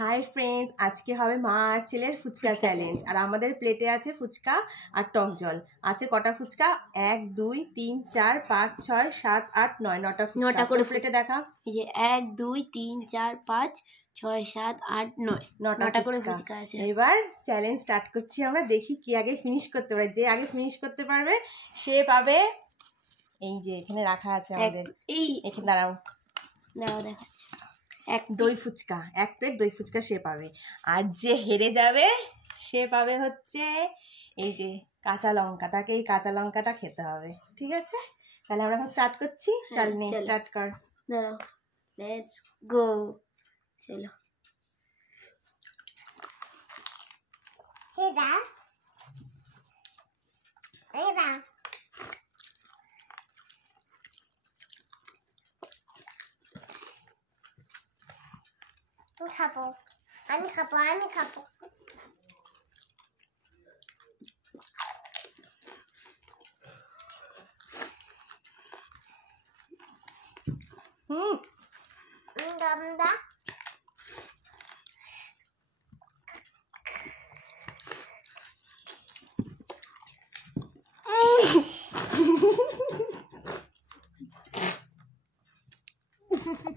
Hi friends, আজকে হবে মা আর ছেলের ফুচকা চ্যালেঞ্জ। আর আমাদের প্লেটে আছে ফুচকা আর টক জল। আছে কটা ফুচকা? 1 2 3 4 5 6 7 8 9 9টা ফুচকা। 9টা করে প্লেটে দেখা। এই যে 1 2 3 4 5 6 7 8 9 9টা করে ফুচকা আছে। এবার চ্যালেঞ্জ স্টার্ট করছি আমরা। দেখি কি আগে ফিনিশ করতে পারে। যে আগে ফিনিশ করতে পারবে সে পাবে। এই যে এখানে রাখা আছে আমাদের, এই এখানে দাঁড়াও দেখাচ্ছি। দই ফুচকা, 1 প্লেট দই ফুচকা সে পাবে। আর যে হেরে যাবে সে পাবে হচ্ছে এই যে কাঁচা লঙ্কা। তাকে এই কাঁচা লঙ্কাটা খেতে হবে, ঠিক আছে? তাহলে আমরা এখন স্টার্ট করছি। চল নে স্টার্ট কর। দাঁড়াও, লেটস গো। চলো। হেদা হেদা খাবো, আমি খাবো, আমি খাবো। দামদা